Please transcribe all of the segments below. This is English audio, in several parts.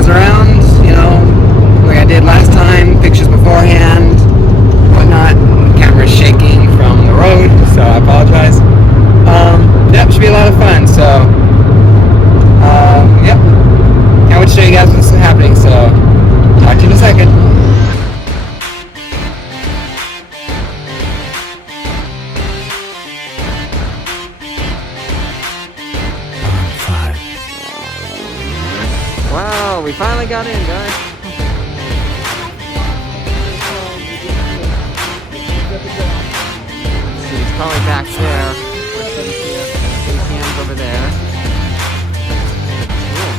guys around, you know, like I did last time, pictures beforehand, whatnot. Camera's shaking from the road, so I apologize. Yep, should be a lot of fun, so, yep. Can't wait to show you guys what's happening, so, talk to you in a second. Wow, we finally got in, guys. See, it's probably back there. ATM's over there. Cool.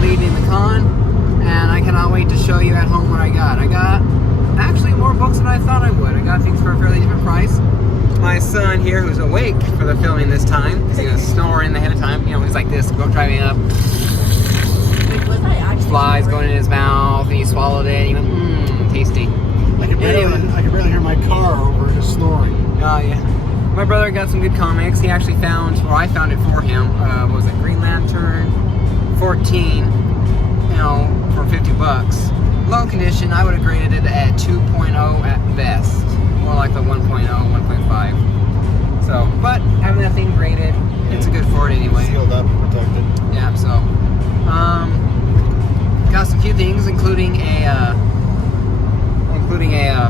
Leading the con, and I cannot wait to show you at home what I got. I got actually more books than I thought I would. I got things for a fairly different price. My son here, who's awake for the filming this time, because he was snoring ahead of time, you know, he's like this, driving up, flies going in his mouth, and he swallowed it, and he went, tasty. I could barely hear my car over his snoring. Oh, yeah. My brother got some good comics. He actually found, or I found it for him, what was it, Green Lantern 14, you know, for 50 bucks. Low condition, I would have graded it at 2.0 at best. More like the 1.0, 1.5. So, but having that thing graded, it's a good for it anyway. Sealed up and protected. Yeah, so, got some few things, including a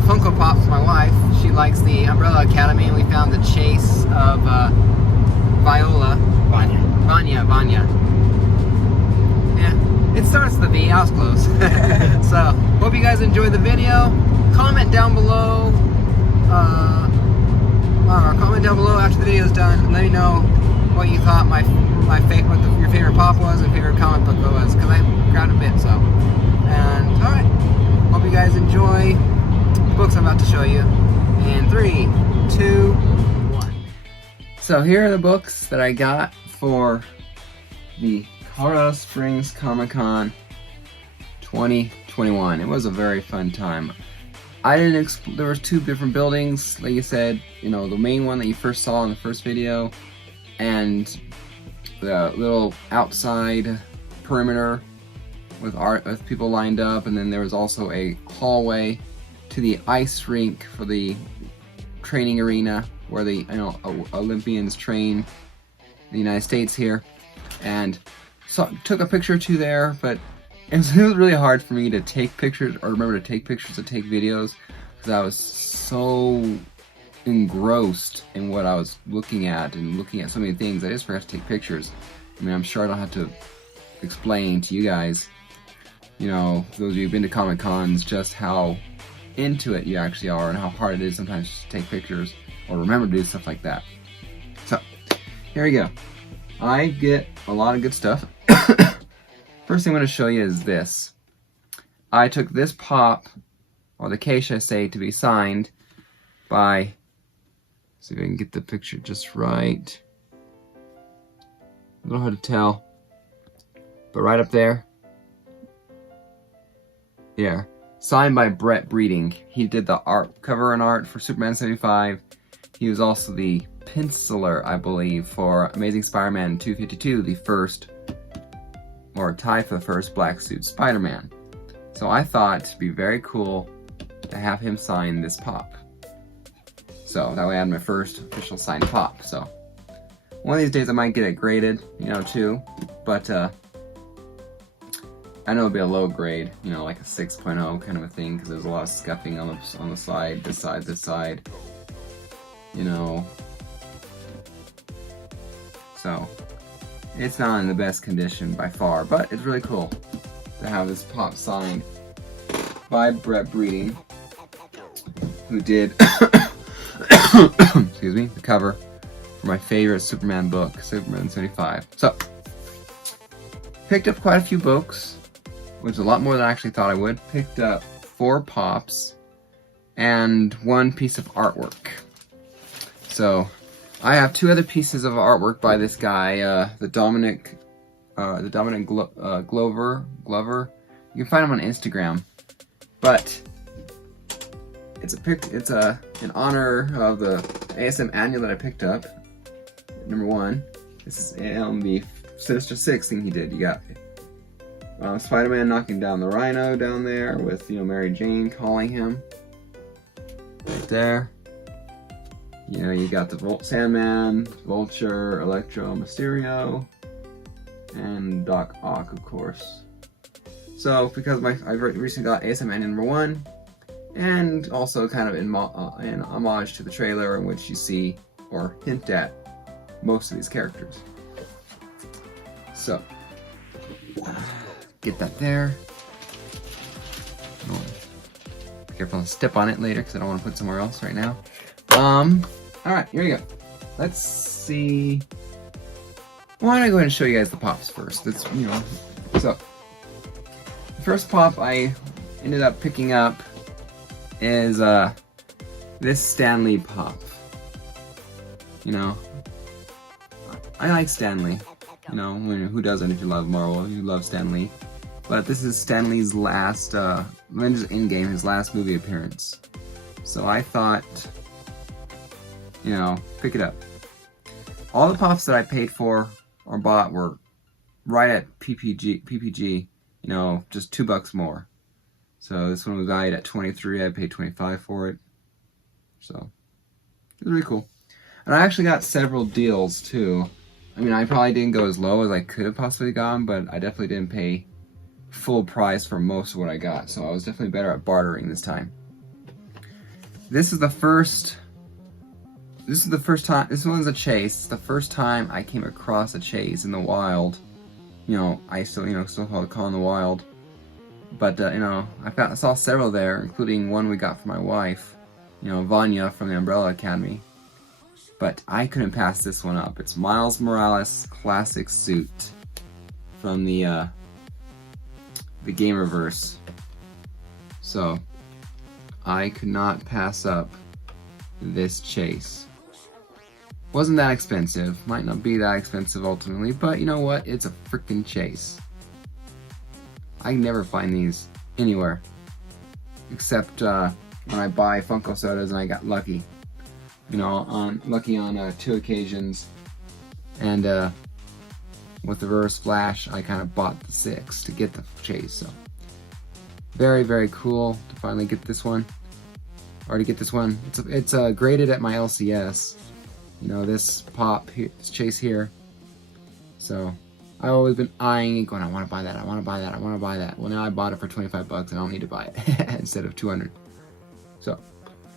Funko Pop for my wife. She likes the Umbrella Academy, and we found the chase of Vanya. It starts with the V, I was close. So, hope you guys enjoyed the video. Comment down below. Comment down below after the video is done. Let me know what you thought what your favorite pop was and favorite comic book was, because I grabbed a bit. So, and all right. Hope you guys enjoy the books I'm about to show you. In 3, 2, 1. So here are the books that I got for the Colorado Springs Comic-Con 2021. It was a very fun time. There was 2 different buildings, like you said, you know, the main one that you first saw in the first video, and the little outside perimeter with people lined up, and then there was also a hallway to the ice rink for the training arena where the Olympians train in the United States here. And so took a picture or 2 there, but it was really hard for me to take pictures, or remember to take pictures or take videos, because I was so engrossed in what I was looking at and looking at so many things. I just forgot to take pictures. I mean, I'm sure I don't have to explain to you guys, you know, those of you who've been to Comic Cons, just how into it you actually are and how hard it is sometimes to take pictures or remember to do stuff like that. So here we go. I get a lot of good stuff. First thing I'm going to show you is this. I took this pop, or the case I say, to be signed by, see if I can get the picture just right. I don't know how to tell, but right up there. Yeah. Signed by Brett Breeding. He did the cover and art for Superman 75. He was also the penciler, I believe, for Amazing Spider-Man 252, the first, or tied for the first black suit Spider-Man. So I thought it'd be very cool to have him sign this pop. So that way I had my first official signed pop. So one of these days I might get it graded, you know, too. But I know it'll be a low grade, you know, like a 6.0 kind of a thing, because there's a lot of scuffing on the side, this side, you know. So it's not in the best condition by far, but it's really cool to have this pop signed by Brett Breeding, who did excuse me, the cover for my favorite Superman book, Superman 75. So picked up quite a few books, which is a lot more than I actually thought I would. Picked up 4 pops and 1 piece of artwork. So I have 2 other pieces of artwork by this guy, the Dominic Glover. You can find him on Instagram, but it's in honor of the ASM annual that I picked up. Number 1. This is the Sinister Six thing he did. You got Spider-Man knocking down the Rhino down there with, you know, Mary Jane calling him right there. You know, you got the Sandman, Vulture, Electro, Mysterio, and Doc Ock, of course. So, because I recently got ASM number 1, and also kind of in homage to the trailer, in which you see or hint at most of these characters. So, get that there. Be careful and step on it later, because I don't want to put it somewhere else right now. Alright, here we go. Let's see. Why don't I go ahead and show you guys the pops first? That's, you know. So, the first pop I ended up picking up is this Stan Lee pop. You know, I like Stan Lee. You know, who doesn't if you love Marvel? You love Stan Lee. But this is Stan Lee's last, Avengers Endgame, his last movie appearance. So I thought, you know, pick it up. All the pops that I paid for or bought were right at PPG, you know, just $2 more. So this one was valued at $23, I paid $25 for it. So, it was really cool. And I actually got several deals too. I mean, I probably didn't go as low as I could have possibly gone, but I definitely didn't pay full price for most of what I got. So I was definitely better at bartering this time. This is the first time, this one's a chase. It's the first time I came across a chase in the wild. You know, I still call it in the wild. But, you know, I saw several there, including one we got for my wife. You know, Vanya from the Umbrella Academy. But I couldn't pass this one up. It's Miles Morales' classic suit from the Gamerverse. So, I could not pass up this chase. Wasn't that expensive. Might not be that expensive ultimately, but you know what? It's a freaking chase. I never find these anywhere. Except when I buy Funko sodas and I got lucky. You know, lucky on 2 occasions. And with the Reverse Flash, I kind of bought the 6 to get the chase. So very, very cool to finally get this one. Already get this one. It's graded at my LCS. You know, this pop here, this chase here. So I've always been eyeing it, going, I want to buy that, I want to buy that, I want to buy that. Well, now I bought it for $25 and I don't need to buy it instead of $200. So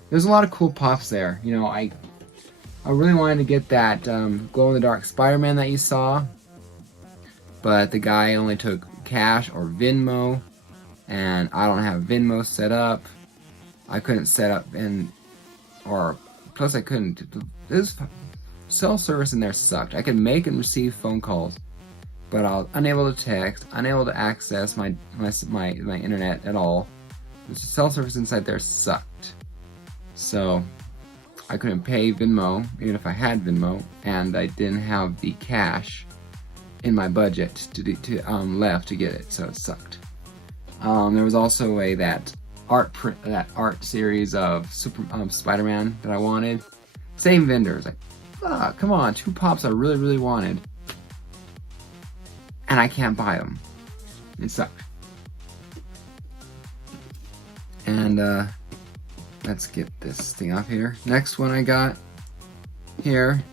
there's a lot of cool pops there. You know, I really wanted to get that glow-in-the-dark Spider-Man that you saw, but the guy only took cash or Venmo, and I don't have Venmo set up. I couldn't set up, plus I couldn't. It was cell service in there sucked. I could make and receive phone calls, but I was unable to text, unable to access my internet at all. The cell service inside there sucked. So I couldn't pay Venmo, even if I had Venmo, and I didn't have the cash in my budget to left to get it, so it sucked. There was also that art series of Spider-Man that I wanted. Same vendors, like, come on, 2 pops I really wanted, and I can't buy them. It sucked. And let's get this thing off here. Next one I got here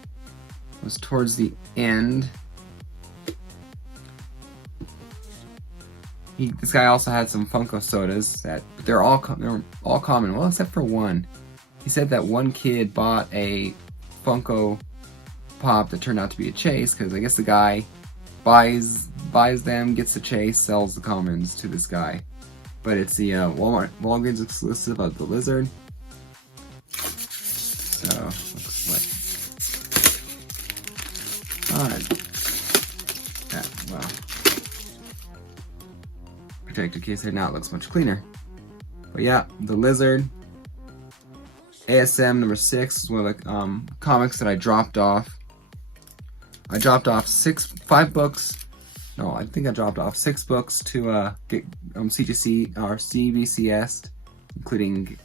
was towards the end. This guy also had some Funko sodas that they're all common, well, except for one. He said that one kid bought a Funko Pop that turned out to be a Chase, because I guess the guy buys them, gets the Chase, sells the commons to this guy. But it's the Walgreens exclusive of the Lizard. So looks like wow. Protected case here, now it looks much cleaner. But yeah, the Lizard. ASM number 6 is one of the comics that I dropped off. I dropped off 5 books. No, I think I dropped off 6 books to get CGC or CBCS, including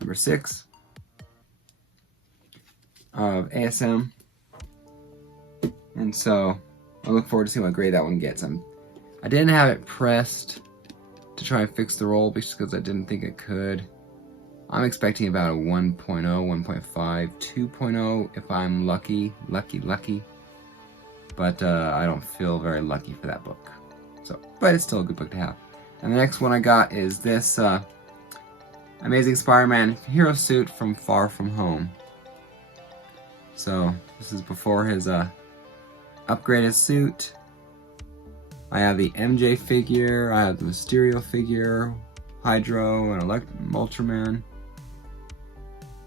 number 6 of ASM. And so I look forward to seeing what grade that one gets. I didn't have it pressed to try and fix the roll because I didn't think it could. I'm expecting about a 1.0, 1.5, 2.0 if I'm lucky. But I don't feel very lucky for that book. So, but it's still a good book to have. And the next one I got is this Amazing Spider-Man hero suit from Far From Home. So this is before his upgraded suit. I have the MJ figure, I have the Mysterio figure, Hydro, and Ultraman.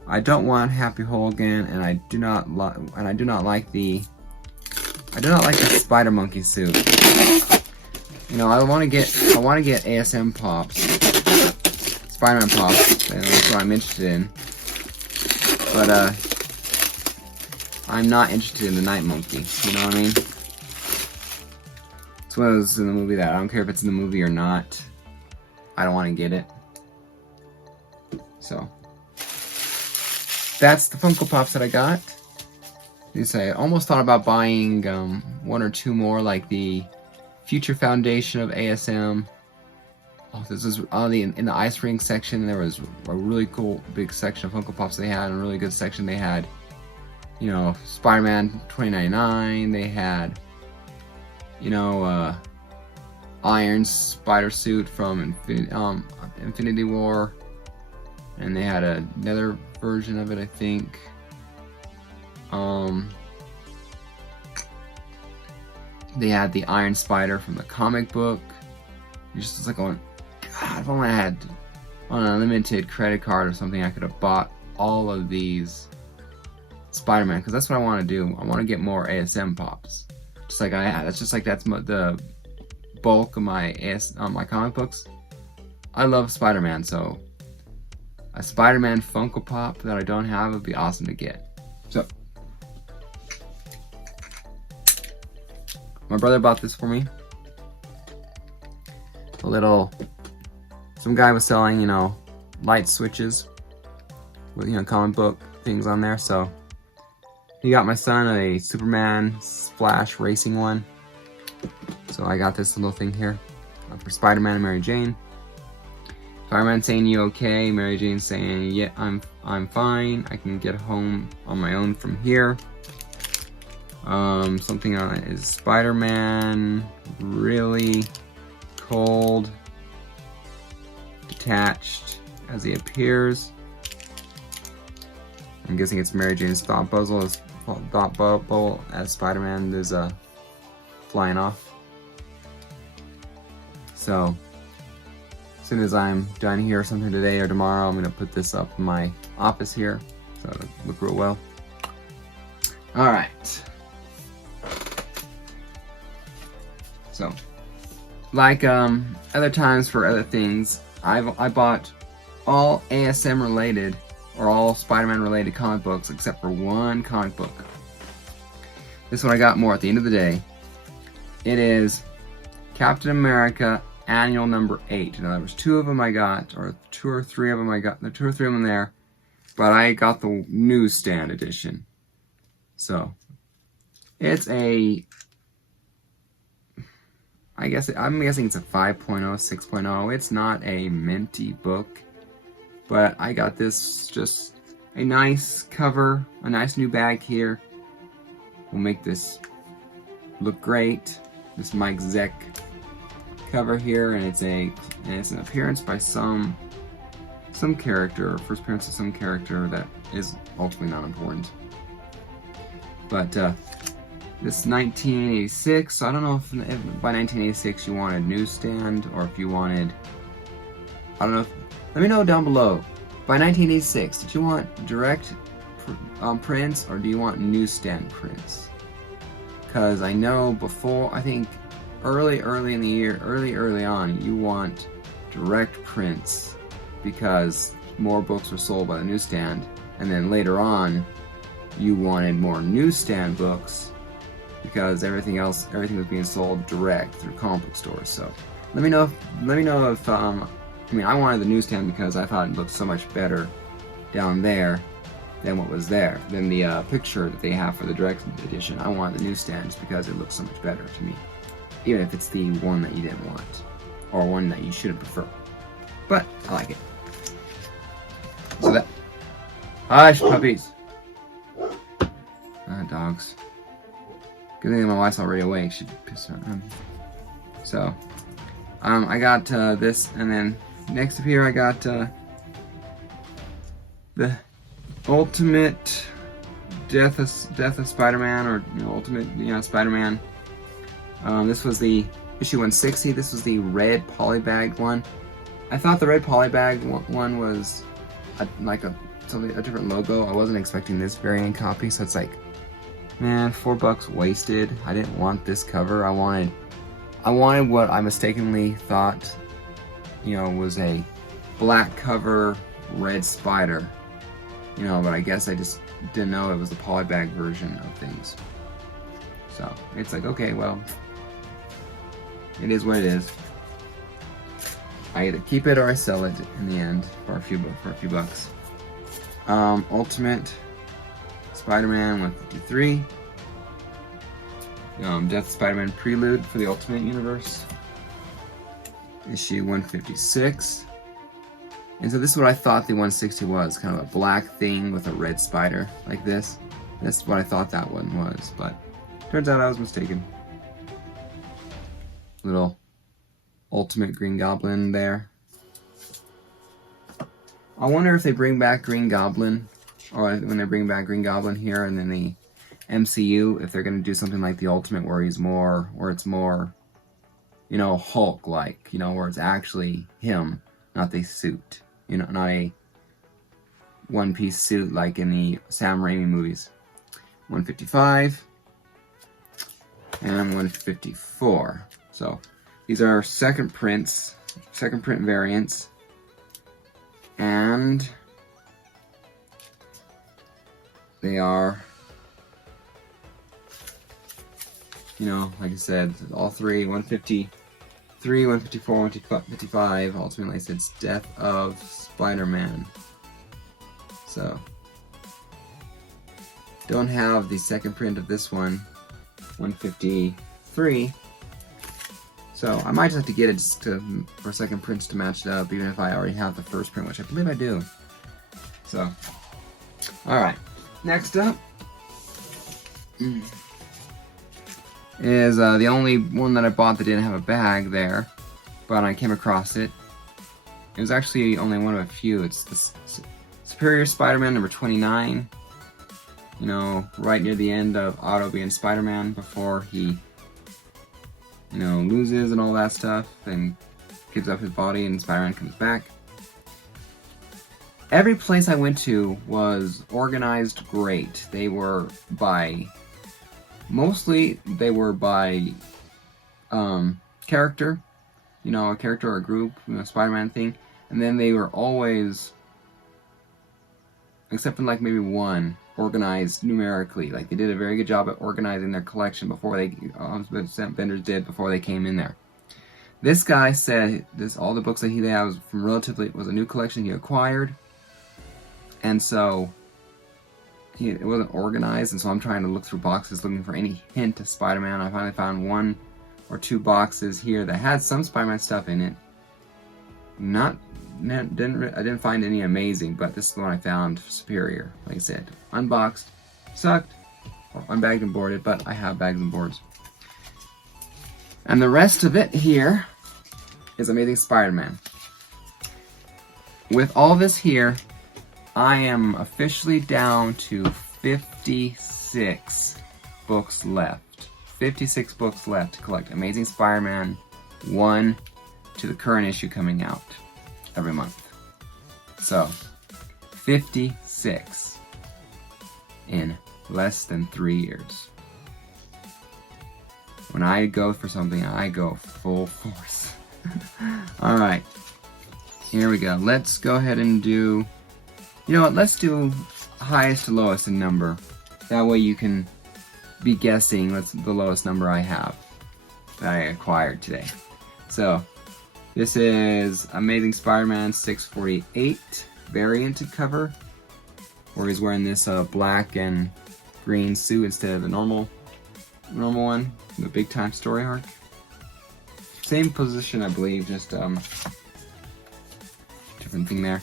I don't want Happy Hogan, and I do not like the Spider Monkey suit. You know, I want to get ASM pops, Spider-Man pops. That's what I'm interested in. But I'm not interested in the Night Monkey. You know what I mean? It's one of those in the movie that I don't care if it's in the movie or not. I don't want to get it. So that's the Funko Pops that I got. I almost thought about buying 1 or 2 more, like the Future Foundation of ASM. Oh, this is in the ice ring section. There was a really cool big section of Funko Pops they had, and a really good section they had. You know, Spider-Man 2099. They had, you know, Iron Spider suit from Infinity War, and they had another version of it, I think. They had the Iron Spider from the comic book. You're just like going, God, if only I had on an unlimited credit card or something, I could have bought all of these Spider-Man, because that's what I want to do. I want to get more ASM pops, just like I had. That's the bulk of my my comic books. I love Spider-Man, so a Spider-Man Funko Pop that I don't have would be awesome to get. So my brother bought this for me. Some guy was selling, you know, light switches with, you know, comic book things on there. So he got my son a Superman Flash racing one. So I got this little thing here for Spider-Man and Mary Jane. Spider-Man saying, "You okay?" Mary Jane saying, "Yeah, I'm fine. I can get home on my own from here." Something on it is Spider-Man really cold, detached as he appears. I'm guessing it's Mary Jane's thought bubble as Spider-Man is flying off. So as soon as I'm done here or something today or tomorrow, I'm gonna put this up in my office here, so it'll look real well. Alright. So, like other times for other things, I bought all ASM related or all Spider-Man related comic books except for one comic book. This one I got more at the end of the day. It is Captain America Annual number 8. Now there was 2 of them I got, or 2 or 3 of them I got. There are 2 or 3 of them there, but I got the newsstand edition. So it's a, I'm guessing it's a 5.0, 6.0. It's not a minty book, but I got this, just a nice cover, a nice new bag here. Will make this look great. This Mike Zeck cover here, and it's an appearance by some character, first appearance of some character that is ultimately not important. But this 1986, so I don't know if by 1986 you wanted newsstand or if you wanted, I don't know, let me know down below. By 1986, did you want direct prints or do you want newsstand prints? Because I know before, I think early in the year, early on, you want direct prints because more books were sold by the newsstand, and then later on you wanted more newsstand books because everything was being sold direct through comic book stores. So let me know if I mean, I wanted the newsstand because I thought it looked so much better down there than what was there, than the picture that they have for the direct edition. I wanted the newsstand just because it looks so much better to me, even if it's the one that you didn't want or one that you should have preferred. But I like it. So that, hush, puppies. Dogs. Good thing my wife's already awake. She'd piss on them. So, I got this, and then next up here I got the Ultimate Death of Spider-Man, or Ultimate Spider-Man. This was the issue 160. This was the red polybag one. I thought the red polybag one was a different logo. I wasn't expecting this variant copy, so it's like, man, $4 wasted. I didn't want this cover. I wanted what I mistakenly thought, was a black cover red spider. But I guess I just didn't know it was the polybag version of things. So it's like, okay, well, it is what it is. I either keep it or I sell it in the end for a few bucks. Ultimate Spider-Man 153. Death of Spider-Man Prelude for the Ultimate Universe. Issue 156. And so this is what I thought the 160 was, kind of a black thing with a red spider like this. That's what I thought that one was, but turns out I was mistaken. Little Ultimate Green Goblin there. I wonder if they bring back Green Goblin, or when they bring back Green Goblin here and then the MCU, if they're going to do something like the Ultimate where it's more, Hulk-like, where it's actually him, not the suit. Not a one-piece suit like in the Sam Raimi movies. 155 and 154. So these are second print variants, and they are, like I said, all three, 153, 154, 155, ultimately it says Death of Spider-Man. So, don't have the second print of this one, 153. So, I might just have to get it for second prints to match it up, even if I already have the first print, which I believe I do. So, alright. Next up is the only one that I bought that didn't have a bag there, but I came across it. It was actually only one of a few. It's the Superior Spider-Man number 29. Right near the end of Otto being Spider-Man before he, loses and all that stuff and gives up his body and Spider-Man comes back. every place I went to was organized great. They were by, mostly they were by character, you know, a character or a group, you know, Spider-Man thing. And then they were always, except for like maybe one, organized numerically. Like they did a very good job at organizing their collection before they, vendors did before they came in there. This guy said all the books that he had was from was a new collection he acquired, and so it wasn't organized. And so I'm trying to look through boxes looking for any hint of Spider-Man. I finally found 1 or 2 boxes here that had some Spider-Man stuff in it. I didn't find any amazing, but this is the one I found superior. Like I said, unboxed, sucked, or unbagged and boarded, but I have bags and boards. And the rest of it here is Amazing Spider-Man. With all this here, I am officially down to 56 books left. 56 books left to collect Amazing Spider-Man 1 to the current issue coming out every month. So, 56 in less than 3 years. When I go for something, I go full force. Alright, here we go. Let's go ahead and do, you know what, let's do highest to lowest in number. That way you can be guessing what's the lowest number I have that I acquired today. So, this is Amazing Spider-Man 648 variant cover, where he's wearing this black and green suit instead of the normal one, the big time story arc. Same position, I believe, just different thing there.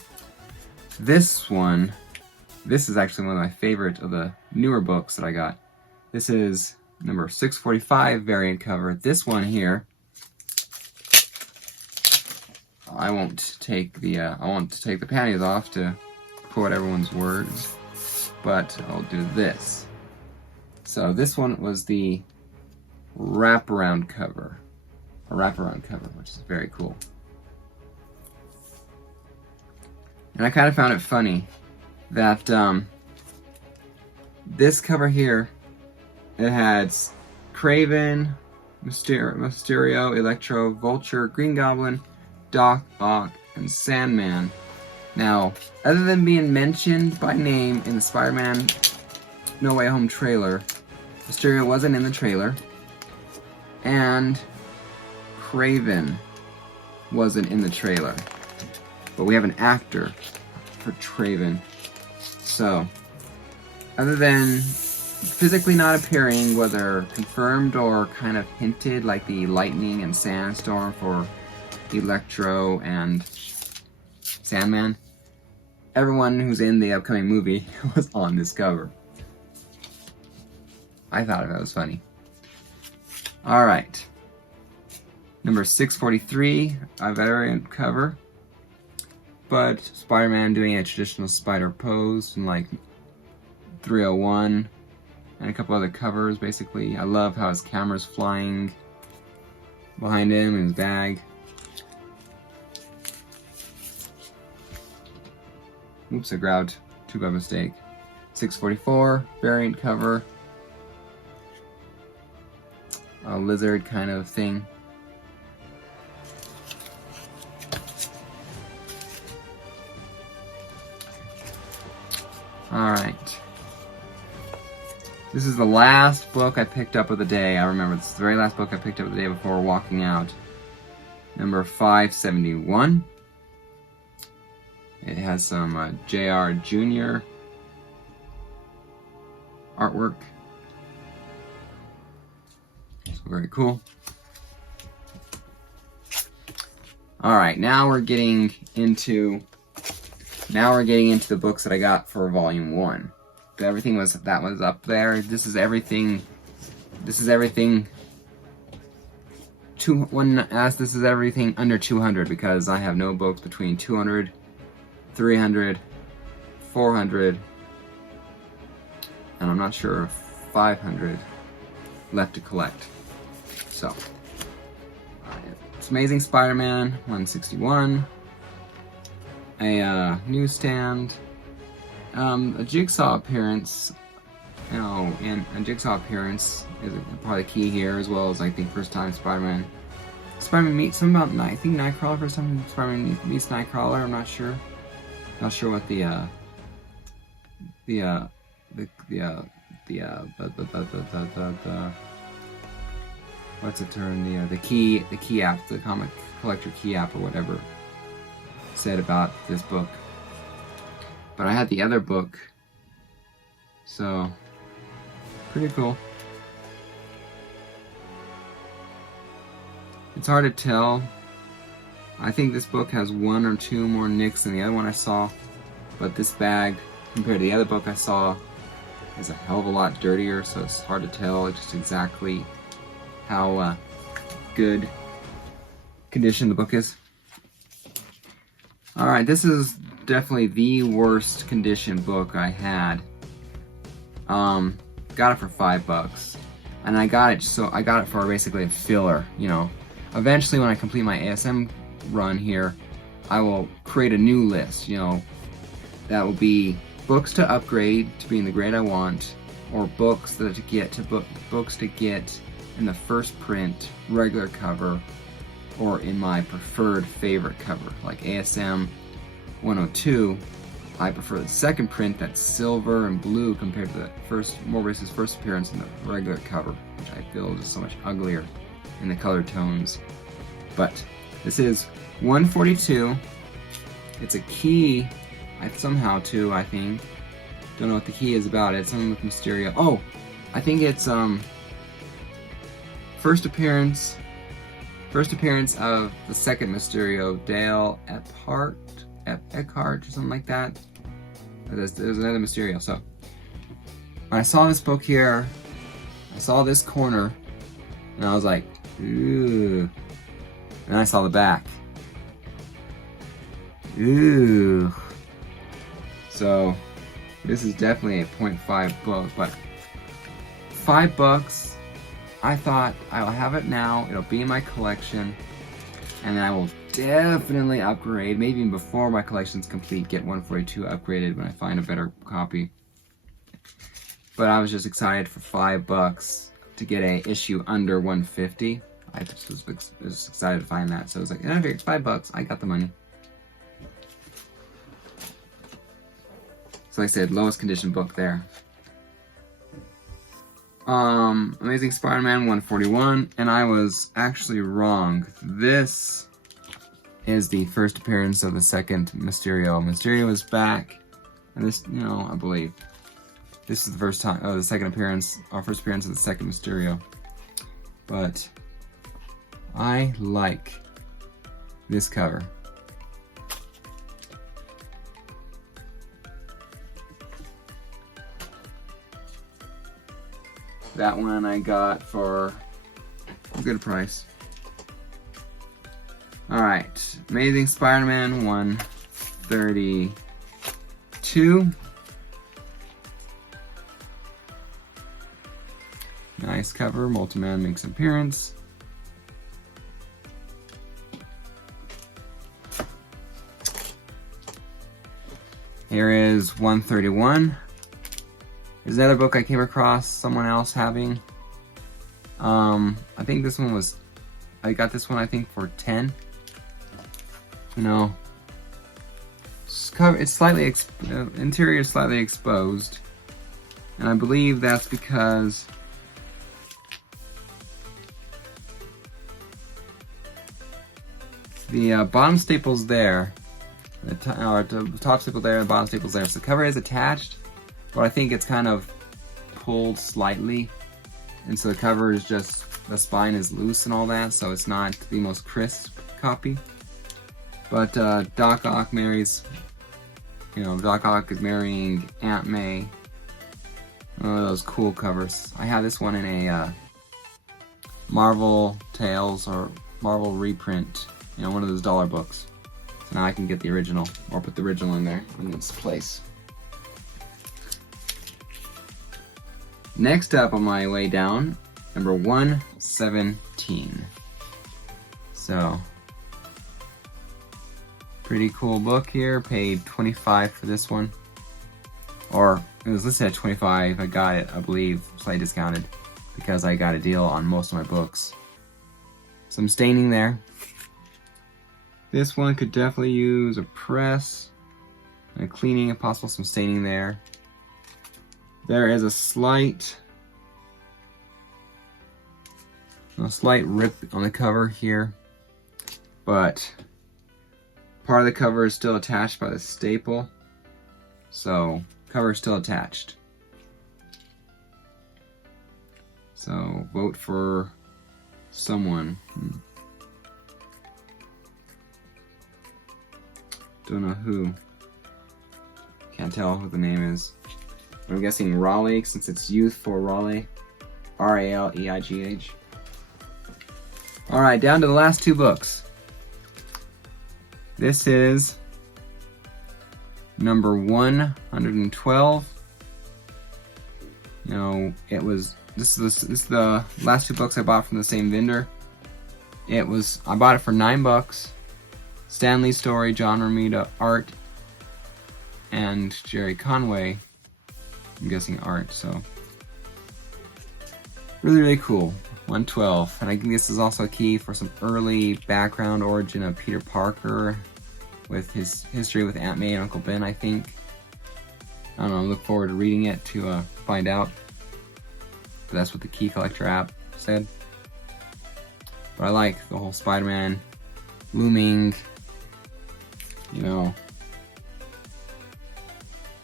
This is actually one of my favorite of the newer books that I got. This is number 645 variant cover. This one here, I won't take the panties off to quote everyone's words, but I'll do this. So this one was the wraparound cover, which is very cool. And I kind of found it funny that this cover here, it had Kraven, Mysterio, Electro, Vulture, Green Goblin, Doc Ock, and Sandman. Now, other than being mentioned by name in the Spider-Man No Way Home trailer, Mysterio wasn't in the trailer, and Kraven wasn't in the trailer. But we have an actor for Kraven. So, other than physically not appearing, whether confirmed or kind of hinted, like the lightning and sandstorm for Electro and Sandman, everyone who's in the upcoming movie was on this cover. I thought that was funny. Alright. Number 643, a variant cover. But Spider-Man doing a traditional spider pose in like 301 and a couple other covers basically. I love how his camera's flying behind him in his bag. Oops, I grabbed 2 by mistake. 644 variant cover. A lizard kind of thing. Alright. This is the last book I picked up of the day. I remember this is the very last book I picked up the day before walking out. Number 571. It has some J.R. Jr. artwork. So very cool. Alright, now we're getting into the books that I got for volume 1. Everything was up there. This is everything under 200 because I have no books between 200, 300, 400, and I'm not sure if 500 left to collect. So, it's Amazing Spider-Man 161. a newsstand, a jigsaw appearance. And a jigsaw appearance is probably key here, as well as I think first time Spider-Man meets something about I think Nightcrawler. First time Spider-Man meets Nightcrawler. I'm not sure. Not sure what the what's it term? The key app, the comic collector key app or whatever said about this book. But I had the other book, so pretty cool. It's hard to tell. I think this book has 1 or 2 more nicks than the other one I saw, but this bag, compared to the other book I saw, is a hell of a lot dirtier, so it's hard to tell just exactly how good condition the book is. Alright, this is definitely the worst condition book I had. Got it for $5, and I got it for basically a filler, you know. Eventually, when I complete my ASM run here, I will create a new list, you know, that will be books to upgrade to be in the grade I want, or books to get in the first print, regular cover, or in my preferred favorite cover, like ASM 102. I prefer the second print that's silver and blue compared to the Morbius's first appearance in the regular cover, which I feel is so much uglier in the color tones. But this is 142. It's a key, somehow too, I think. Don't know what the key is about. It's something with Mysterio. Oh, I think it's first appearance of the second Mysterio, Dale Eckhart or something like that. There's another Mysterio. So when I saw this book here, I saw this corner, and I was like, ooh. And I saw the back. Ooh. So this is definitely a 0.5 book, but $5. I thought I'll have it now. It'll be in my collection, and then I will definitely upgrade. Maybe even before my collection's complete, get 142 upgraded when I find a better copy. But I was just excited for $5 to get a issue under 150. I just was excited to find that, so I was like, I figured $5. I got the money. So like I said, lowest condition book there. Amazing Spider-Man 141, and I was actually wrong. This is the first appearance of the second Mysterio. Mysterio is back, and this, you know, I believe this is the first time, the second appearance, our first appearance of the second Mysterio. But I like this cover. That one I got for a good price. Alright, Amazing Spider-Man 132. Nice cover, Multiman makes an appearance. Here is 131. There's another book I came across someone else having. I think this one was, I got this one I think for 10. You know, it's slightly, interior is slightly exposed. And I believe that's because the bottom staple's there. The top staple there, the bottom staple's there. So the cover is attached, but I think it's kind of pulled slightly. And so the cover is just, the spine is loose and all that, so it's not the most crisp copy. But Doc Ock marries, you know, Doc Ock is marrying Aunt May. One of those cool covers. I have this one in a Marvel Tales or Marvel reprint, you know, one of those dollar books. So now I can get the original, or put the original in there in its place. Next up on my way down, number 117. So, Pretty cool book here. Paid $25 for this one. Or, it was listed at $25. I got it, I believe, slightly discounted, because I got a deal on most of my books. Some staining there. This one could definitely use a press, and a cleaning if possible, some staining there. There is a slight rip on the cover here, but part of the cover is still attached by the staple, so cover is still attached. So vote for someone. Don't know who. Can't tell who the name is. I'm guessing Raleigh, since it's youth for Raleigh. R-A-L-E-I-G-H. Alright, down to the last two books. This is number 112. You know, this is the last two books I bought from the same vendor. I bought it for $9. Stan Lee story, John Romita art, and Jerry Conway, I'm guessing art, so really cool. 112, and I think this is also a key for some early background origin of Peter Parker with his history with Aunt May and Uncle Ben, I think. I don't know, I look forward to reading it to find out. But that's what the Key Collector app said. But I like the whole Spider-Man looming, you know,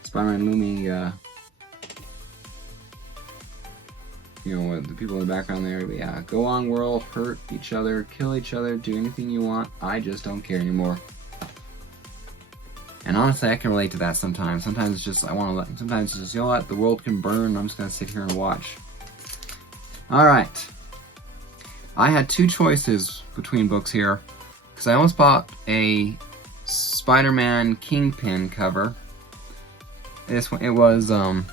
Spider-Man looming, you know, with the people in the background there. But yeah, go on world, hurt each other, kill each other, do anything you want. I just don't care anymore. And honestly, I can relate to that sometimes. Sometimes it's just, sometimes it's just, you know what, the world can burn, I'm just gonna sit here and watch. Alright. I had two choices between books here, because I almost bought a Spider-Man Kingpin cover. This one, it was a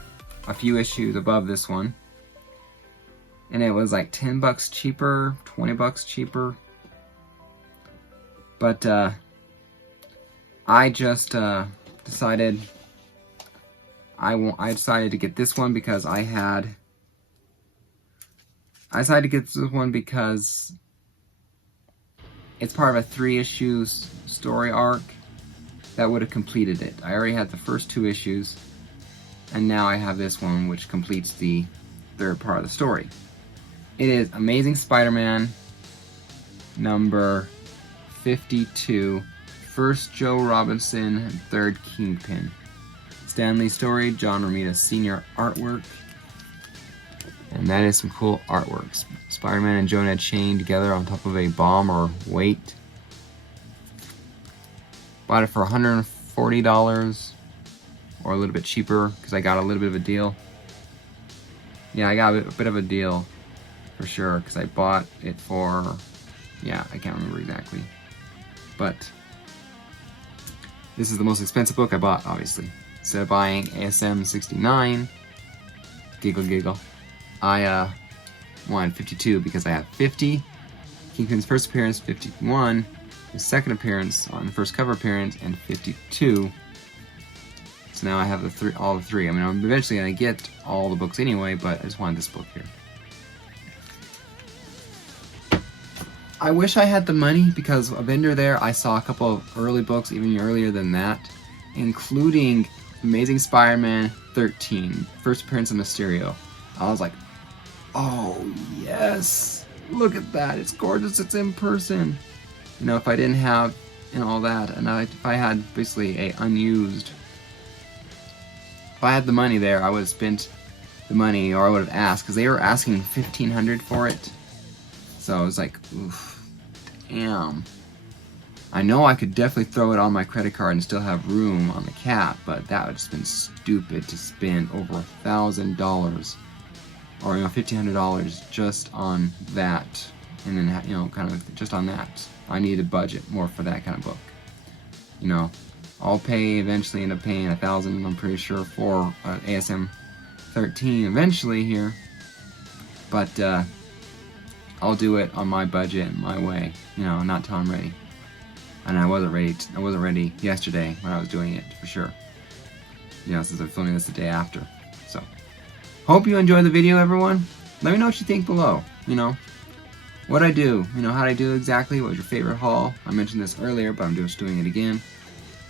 few issues above this one. And it was like $10 cheaper, $20 cheaper. But I just decided I decided to get this one because I decided to get this one because it's part of a 3-issue story arc that would have completed it. I already had the first 2 issues, and now I have this one which completes the 3rd part of the story. It is Amazing Spider-Man number 52, first Joe Robinson, and 3rd Kingpin. Stan Lee story, John Romita Sr. artwork. And that is some cool artworks. Spider-Man and Jonah chained together on top of a bomb or weight. Bought it for $140 or a little bit cheaper because I got a little bit of a deal. Yeah, I got a bit of a deal for sure because I bought it for, yeah, I can't remember exactly. But this is the most expensive book I bought, obviously. Instead of buying ASM 69, giggle giggle, I wanted 52 because I have 50, Kingpin's first appearance, 51, his second appearance on the first cover appearance, and 52. So now I have all the three. I mean, I'm eventually going to get all the books anyway, but I just wanted this book here. I wish I had the money because a vendor there, I saw a couple of early books, even earlier than that, including Amazing Spider-Man 13, first appearance of Mysterio. I was like, oh yes, look at that, it's gorgeous, it's in person. You know, if I didn't have and all that, and if I had basically a unused, if I had the money there, I would have spent the money, or I would have asked, because they were asking $1,500 for it. So I was like, oof, damn. I know I could definitely throw it on my credit card and still have room on the cap, but that would have been stupid to spend over $1,000 or, you know, $1,500 just on that, and then, you know, kind of just on that. I need a budget more for that kind of book. You know, I'll eventually end up paying $1,000, I'm pretty sure, for ASM 13 eventually here, but I'll do it on my budget, my way, you know, not till I'm ready. and I wasn't ready yesterday when I was doing it, for sure. You know, since I'm filming this the day after. So, hope you enjoyed the video, everyone. Let me know what you think below. You know, what I do. You know, how I do exactly. What was your favorite haul? I mentioned this earlier, but I'm just doing it again.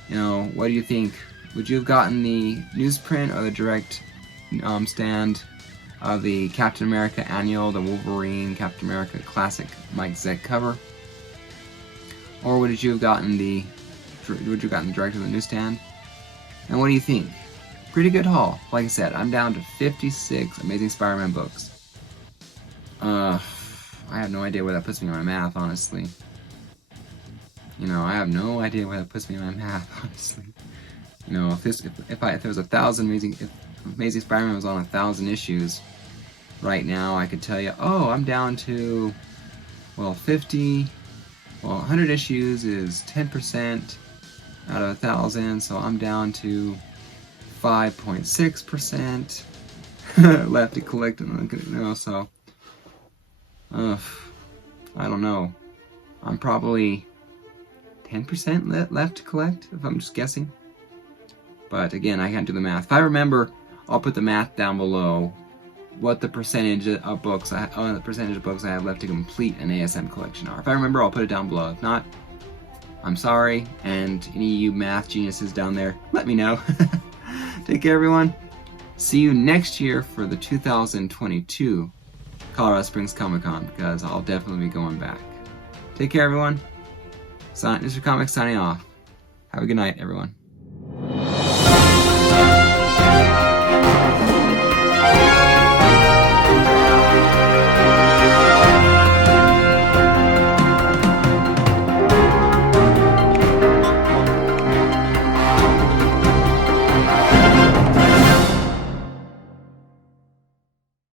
You know, what do you think? Would you have gotten the newsprint or the direct stand of the Captain America Annual, the Wolverine Captain America Classic Mike Zeck cover? Or would you have gotten the direct of the newsstand? And what do you think? Pretty good haul. Like I said, I'm down to 56 Amazing Spider-Man books. I have no idea where that puts me on my math, honestly. You know, I have no idea where that puts me on my math, honestly. You know, if there was 1,000 Amazing Spider-Man was on 1,000 issues right now, I could tell you, oh, I'm down to, well, 50. Well, 100 issues is 10% out of 1,000, so I'm down to 5.6% left to collect. You know, so I don't know. I'm probably 10% left to collect, if I'm just guessing. But again, I can't do the math. If I remember, I'll put the math down below. What the percentage of books I have left to complete an ASM collection are. If I remember, I'll put it down below. If not, I'm sorry. And any of you math geniuses down there, let me know. Take care, everyone. See you next year for the 2022 Colorado Springs Comic Con, because I'll definitely be going back. Take care, everyone. Mr. Comics signing off. Have a good night, everyone.